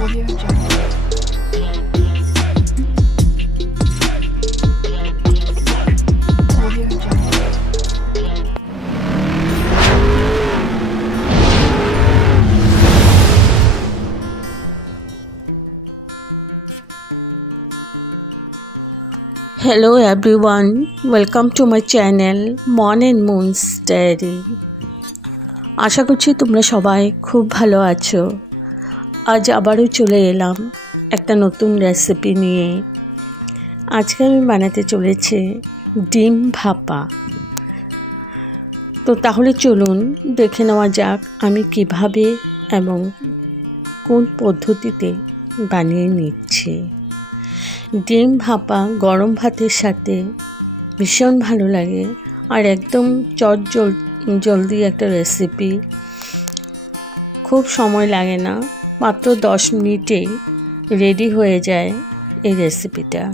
Audio Jungle. Audio Jungle. Hello everyone, welcome to my channel Mon and Moon's Diary. আশা করছি তোমরা সবাই খুব ভালো আছো। আজ আবারও চলে এলাম একটা নতুন রেসিপি নিয়ে। আজকে আমি বানাতে চলেছি ডিম ভাপা। তো তাহলে চলুন দেখে নেওয়া যাক আমি কিভাবে এবং কোন পদ্ধতিতে বানিয়ে নিচ্ছি। ডিম ভাপা গরম ভাতের সাথে ভীষণ ভালো লাগে আর একদম জলদি একটা রেসিপি। খুব সময় লাগে না, মাত্র 10 মিনিটেই রেডি হয়ে যায় এই রেসিপিটা।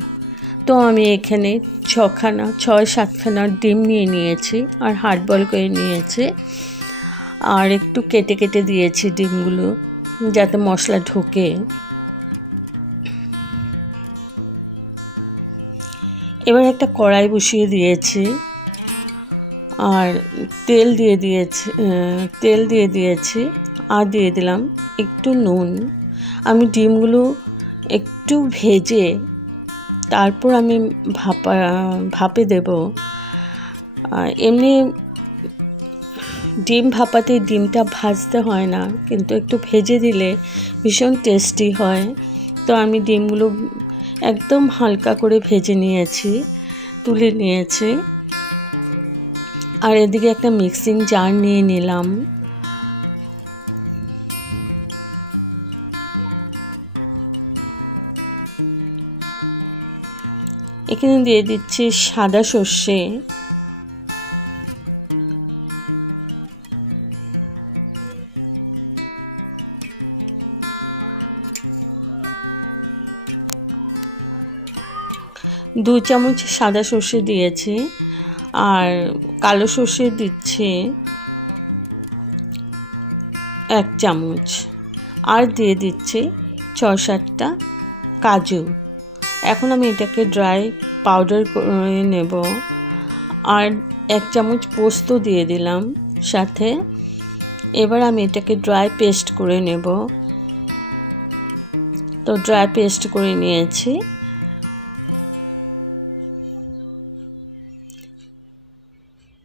তো আমি এখানে 6-7খানা ডিম নিয়ে নিয়েছি আর হার্ড বয়েল করে নিয়েছি আর একটু কেটে কেটে দিয়েছি ডিমগুলো যাতে মশলা ঢোকে। এবার একটা কড়াই বসিয়ে দিয়েছি আর তেল দিয়ে দিয়েছি আর দিয়ে দিলাম একটু নুন। আমি ডিমগুলো একটু ভেজে তারপর আমি ভাপে দেব। এমনি ডিম ভাপাতে ডিমটা ভাজতে হয় না, কিন্তু একটু ভেজে দিলে ভীষণ টেস্টি হয়। তো আমি ডিমগুলো একদম হালকা করে ভেজে নিয়েছি, তুলে নিয়েছি। আর এদিকে একটা মিক্সিং জার নিয়ে নিলাম। এখানে দিয়ে দিচ্ছি সাদা সর্ষে, দু চামচ সাদা সর্ষে দিয়েছি আর কালো সর্ষে দিচ্ছি 1 চামচ আর দিয়ে দিচ্ছি 6-7টা কাজু। এখন আমি এটাকে ড্রাই পাউডার করে নেব আর 1 চামচ পোস্ত দিয়ে দিলাম সাথে। এবার আমি এটাকে ড্রাই পেস্ট করে নেব। তো ড্রাই পেস্ট করে নিয়েছি।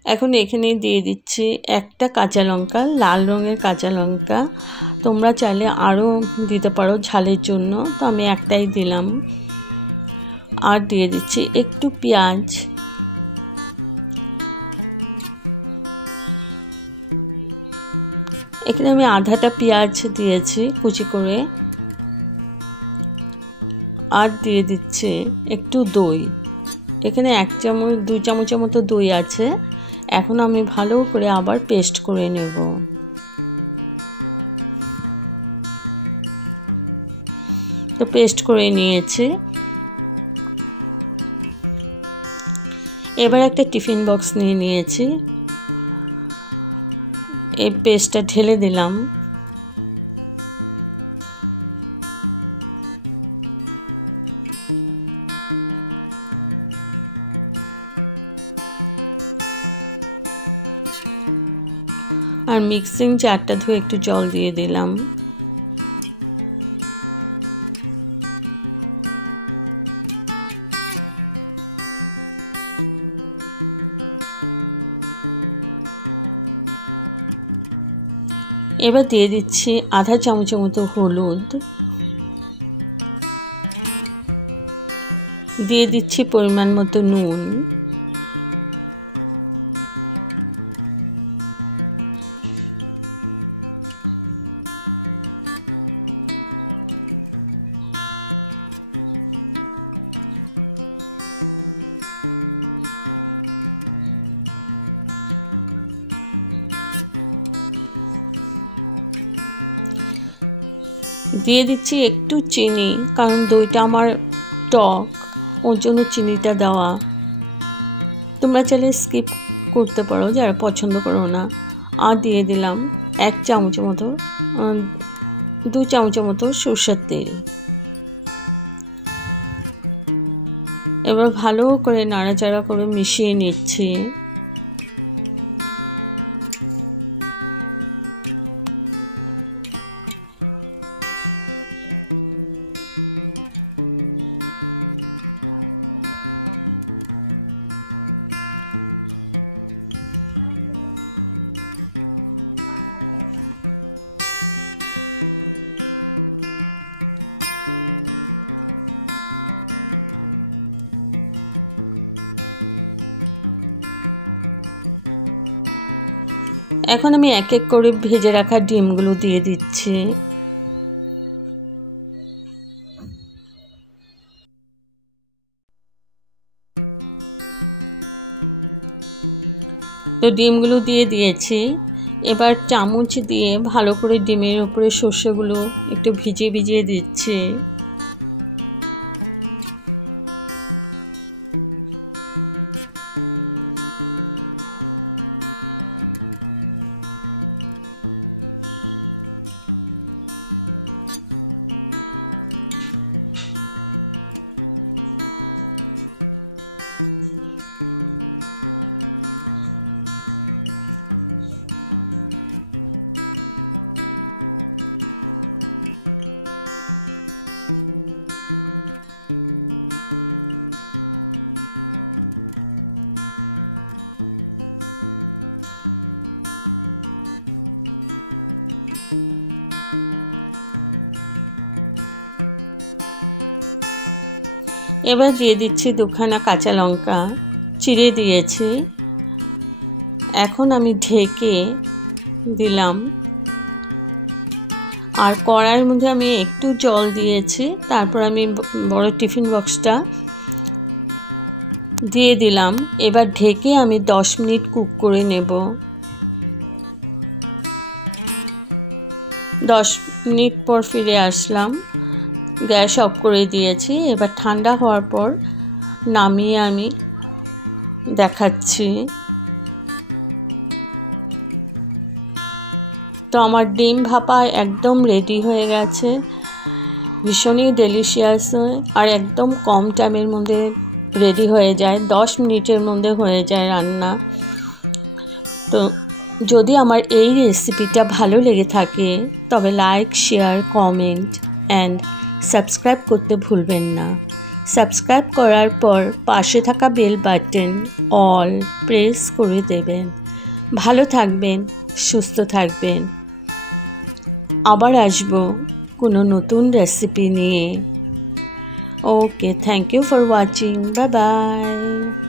এখন এখানে দিয়ে দিচ্ছি একটা কাঁচা লঙ্কা, লাল রঙের কাঁচা লঙ্কা। তোমরা চাইলে আরও দিতে পারো ঝালের জন্য, তো আমি একটাই দিলাম। আর দিয়ে দিচ্ছি একটু পেঁয়াজ, এখানে আমি আধাটা পেঁয়াজ দিয়েছি কুচি করে। আর দিয়ে দিচ্ছি একটু দই, এখানে 2 চামচের মতো দই আছে। এখন আমি ভালো করে আবার পেস্ট করে নেব। তো পেস্ট করে নিয়েছি। এবার একটা টিফিন বক্স নিয়ে নিয়েছি, এই পেস্টটা ঢেলে দিলাম। আর মিক্সিং জারটা ধুয়ে একটু জল দিয়ে দিলাম। এবার দিয়ে দিচ্ছি আধা চামচের মতো হলুদ, দিয়ে দিচ্ছি পরিমাণ মতো নুন, দিয়ে দিচ্ছি একটু চিনি, কারণ দইটা আমার টক, ওর জন্য চিনিটা দেওয়া। তোমরা চাইলে স্কিপ করতে পারো যারা পছন্দ করো না। আর দিয়ে দিলাম 1 চামচ মতো 2 চামচের মতো সরষের তেল। এবার ভালো করে নাড়াচাড়া করে মিশিয়ে নিচ্ছি। এখন আমি এক এক করে ভেজে রাখা ডিমগুলো দিয়ে দিচ্ছি। তো ডিমগুলো দিয়ে দিয়েছি। এবার চামচ দিয়ে ভালো করে ডিমের উপরে সর্ষেগুলো একটু ভিজিয়ে ভিজিয়ে দিচ্ছি। এবার দিয়ে দিচ্ছি 2খানা কাঁচা লঙ্কা চিড়ে দিয়েছি। এখন আমি ঢেকে দিলাম। আর কড়াইয়ের মধ্যে আমি একটু জল দিয়েছি। তারপর আমি বড় টিফিন বক্সটা দিয়ে দিলাম। এবার ঢেকে আমি 10 মিনিট কুক করে নেব। 10 মিনিট পর ফিরে আসলাম। গ্যাস অফ করে দিয়েছি। এবার ঠান্ডা হওয়ার পর নামিয়ে আমি দেখাচ্ছি। তো আমার ডিম ভাপা একদম রেডি হয়ে গেছে। ভীষণই ডেলিশিয়াস আর একদম কম টাইমের মধ্যে রেডি হয়ে যায়। 10 মিনিটের মধ্যে হয়ে যায় রান্না। তো যদি আমার এই রেসিপিটা ভালো লেগে থাকে তবে like, share, comment and subscribe করতে ভুলবেন না। সাবস্ক্রাইব করার পর পাশে থাকা বেল বাটন অল প্রেস করে দেবেন। ভালো থাকবেন, সুস্থ থাকবেন। আবার আসবো কোনো নতুন রেসিপি নিয়ে। Okay, thank you for watching. Bye by.